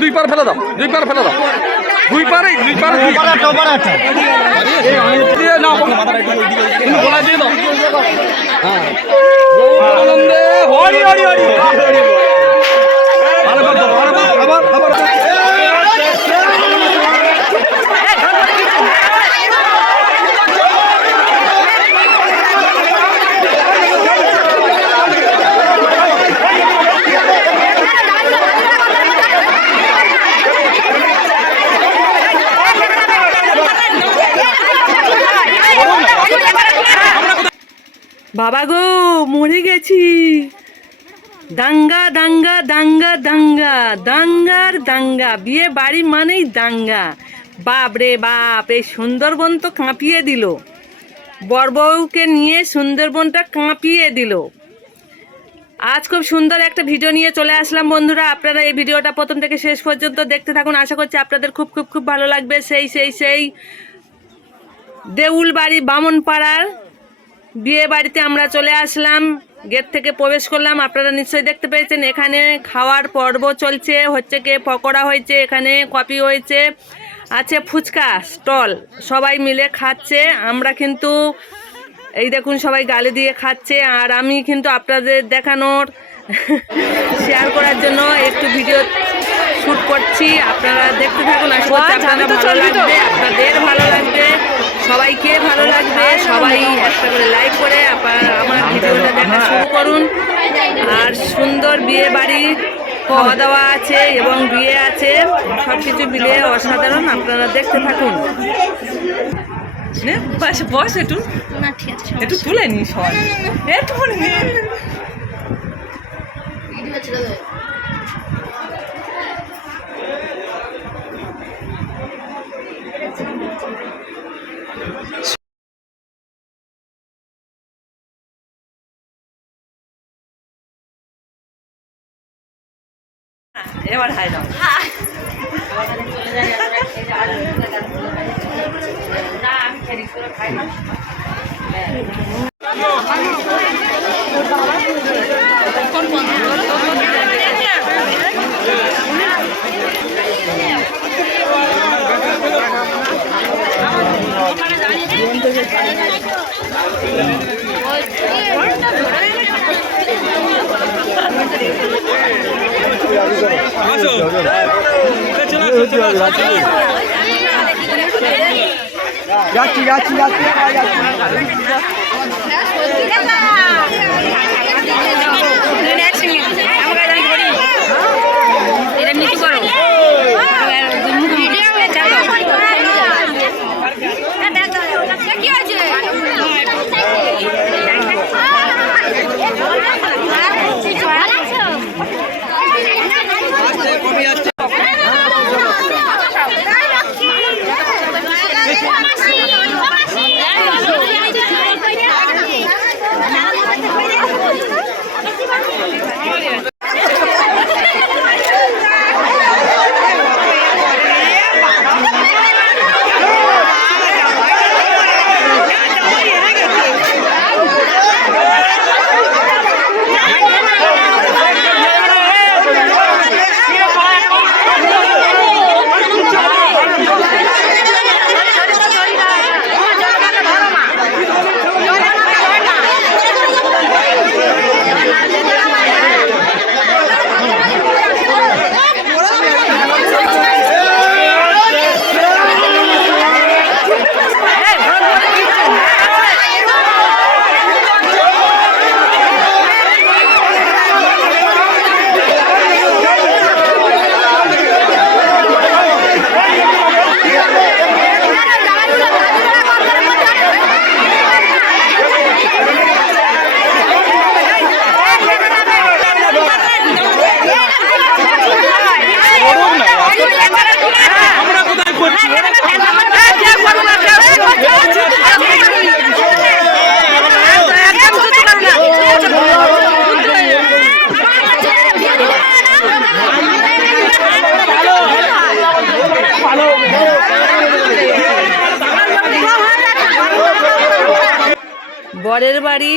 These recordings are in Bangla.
দুই পার ফেলে দাও, দুই পার ফেলে দাও, দুই পারে দিয়ে নাও, গোলা দিয়ে দাও। হ্যাঁ, হরি হরি হরি, ভালো করে দাও, আবার আবার বাবা গো, মরে গেছি। দাঙ্গা দাঙ্গা দাঙ্গা দাঙ্গা, দাঙ্গার দাঙ্গা, বিয়ে বাড়ি মানেই দাঙ্গা। বাপ রে বাপ, এই সুন্দরবন তো কাঁপিয়ে দিল, বরবউকে নিয়ে সুন্দরবনটা কাঁপিয়ে দিল। আজ খুব সুন্দর একটা ভিডিও নিয়ে চলে আসলাম বন্ধুরা, আপনারা এই ভিডিওটা প্রথম থেকে শেষ পর্যন্ত দেখতে থাকুন। আশা করছি আপনাদের খুব খুব খুব ভালো লাগবে। সেই দেউল বাড়ি বামনপাড়ার বিয়ে বাড়িতে আমরা চলে আসলাম, গেট থেকে প্রবেশ করলাম। আপনারা নিশ্চয়ই দেখতে পেয়েছেন, এখানে খাওয়ার পর্ব চলছে, হচ্ছে কি পকোড়া হয়েছে, এখানে কফি হয়েছে, আছে ফুচকা স্টল, সবাই মিলে খাচ্ছে। আমরা কিন্তু এই দেখুন সবাই গালি দিয়ে খাচ্ছে, আর আমি কিন্তু আপনাদের দেখানোর শেয়ার করার জন্য একটু ভিডিও শ্যুট করছি। আপনারা দেখতে থাকুন, আশা করছি আপনাদের ভালো লাগবে, আপনাদের ভালো লাগবে, সবাইকে ভালো লাগবে। সবাই একটা করে লাইক করে আমার ভিডিওটা দেখা শুরু করুন। আর সুন্দর বিয়ে বাড়ি, খাওয়া দাওয়া আছে এবং বিয়ে আছে, সব কিছু মিলে অসাধারণ। আপনারা দেখতে থাকুন। বস একটু, একটু তুলে নি সব, একটু এবার হাই দাও। যাচ্ছি যাচ্ছি যাচ্ছি বরের বাড়ি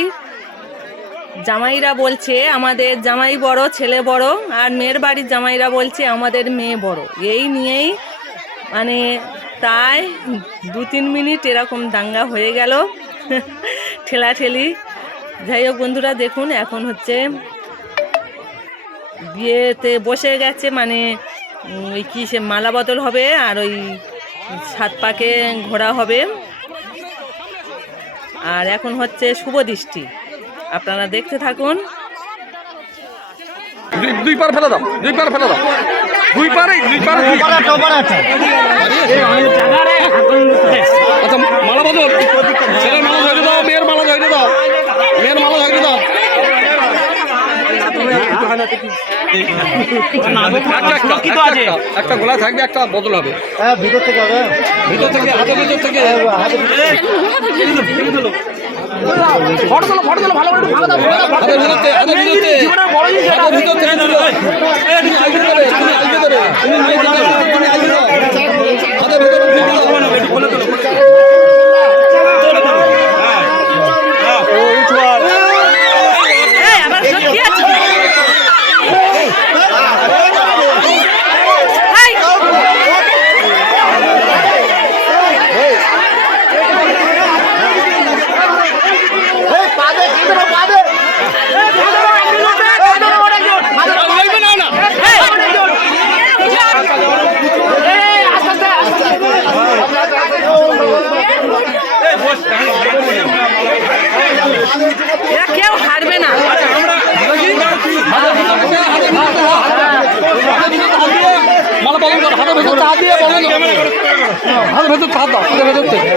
জামাইরা বলছে আমাদের জামাই বড়, ছেলে বড়, আর মেয়ের বাড়ির জামাইরা বলছে আমাদের মেয়ে বড়। এই নিয়েই মানে প্রায় 2-3 মিনিট এরকম দাঙ্গা হয়ে গেল, ঠেলাঠেলি। যাই হোক বন্ধুরা, দেখুন এখন হচ্ছে বিয়েতে বসে গেছে, মানে ওই কি সে মালা বদল হবে আর ওই 7 পাকে ঘোরা হবে। আর এখন হচ্ছে শুভ দৃষ্টি, আপনারা দেখতে থাকুন। দুই পার ফেলে দাও, দুই পার ফেলে দাও, দুই পারে আচ্ছা মালা বদল, ছেলের মালা ধরে দাও, মেয়ের মালা ধরে দাও, মেয়ের মালা ধরে দাও। একটা গোলা থাকবে, একটা বদল হবে। ভিতর থেকে হবে, ভিতর থেকে, হাতের ভিতর থেকে কেউ হারবে না। মালা বদল কর, হাতের ভেতর হাত দিয়ে বদল, হাতের ভেতর হাত দাও, হাতের ভেতর থেকে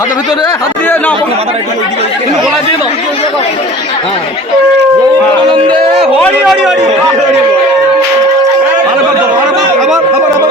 হাতের ভিতরে হাত দিয়ে না বলা দিয়ে দাও। হ্যাঁ আনন্দে হরি হরি হরি আবার আবার আবার আবার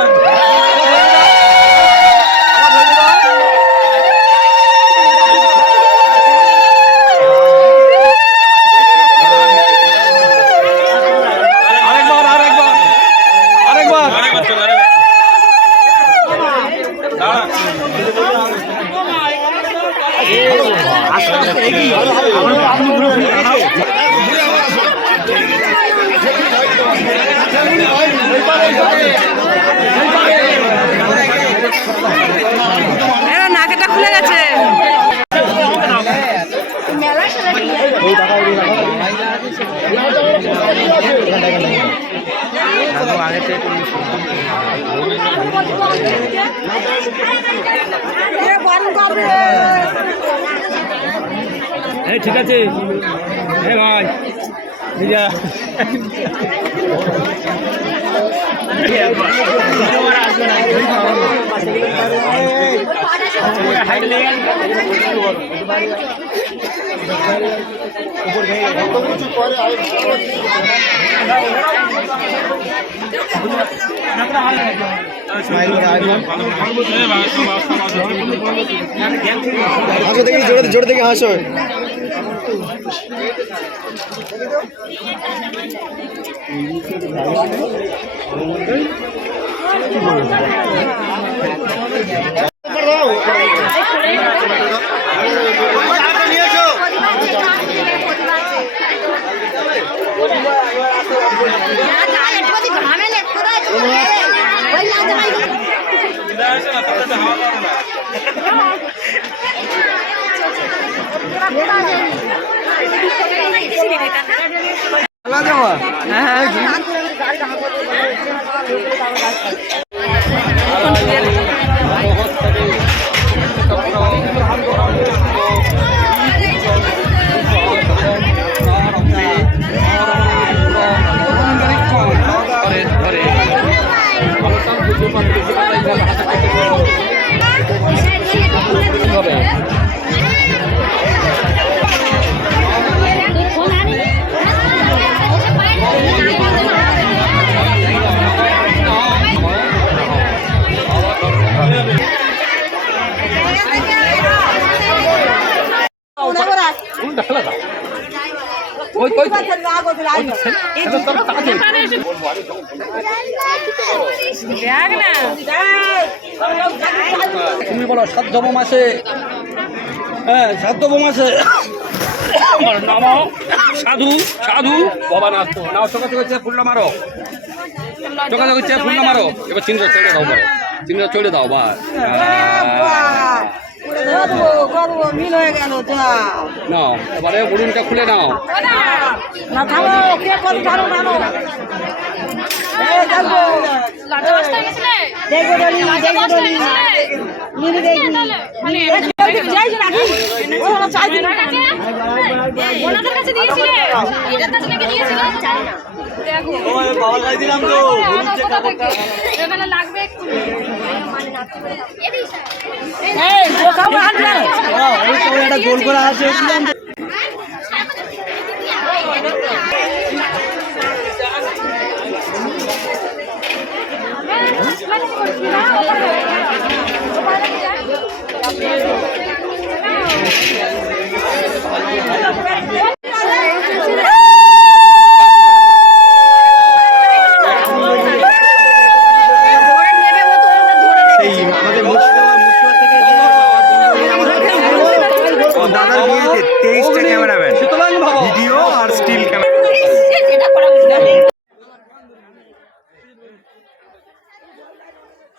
নাকেটা খুলে গেছে। ঠিক আছে ভাই হাসো দেখি, জোরে জোরে দেখে হাসো। ওই তুমি বলো সাধ্যম মাসে, হ্যাঁ সাধ্যম মাসে নামাও সাধু সাধু বাবা নাথ নাও, চোখে চোখে ফুলটা মারো, চোখে চোখে ফুলটা মারো। এবার চিন্তা চড়ে দাও, বলো চিন্তা চড়ে দাও বা নাও। এবারে বরুণটা খুলে নাও। গোল করা আছে।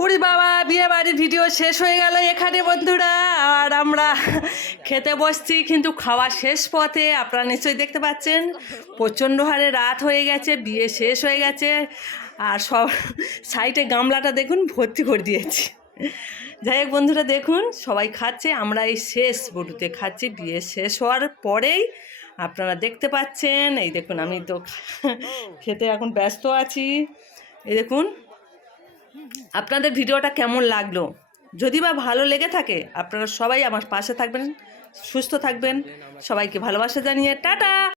উরি বাবা, বিয়ে বাড়ির ভিডিও শেষ হয়ে গেল এখানে বন্ধুরা, আর আমরা খেতে বসছি। কিন্তু খাওয়া শেষ পথে, আপনারা নিশ্চয়ই দেখতে পাচ্ছেন প্রচণ্ড হারে রাত হয়ে গেছে, বিয়ে শেষ হয়ে গেছে, আর সব সাইডে গামলাটা দেখুন ভর্তি করে দিয়েছি। যাই হোক বন্ধুরা, দেখুন সবাই খাচ্ছে, আমরা এই শেষ বটুতে খাচ্ছি। বিয়ে শেষ হওয়ার পরেই আপনারা দেখতে পাচ্ছেন, এই দেখুন আমি তো খেতে এখন ব্যস্ত আছি। এই দেখুন, আপনাদের ভিডিওটা কেমন লাগলো? যদি বা ভালো লেগে থাকে আপনারা সবাই আমার পাশে থাকবেন, সুস্থ থাকবেন। সবাইকে ভালোবাসা জানিয়ে টাটা।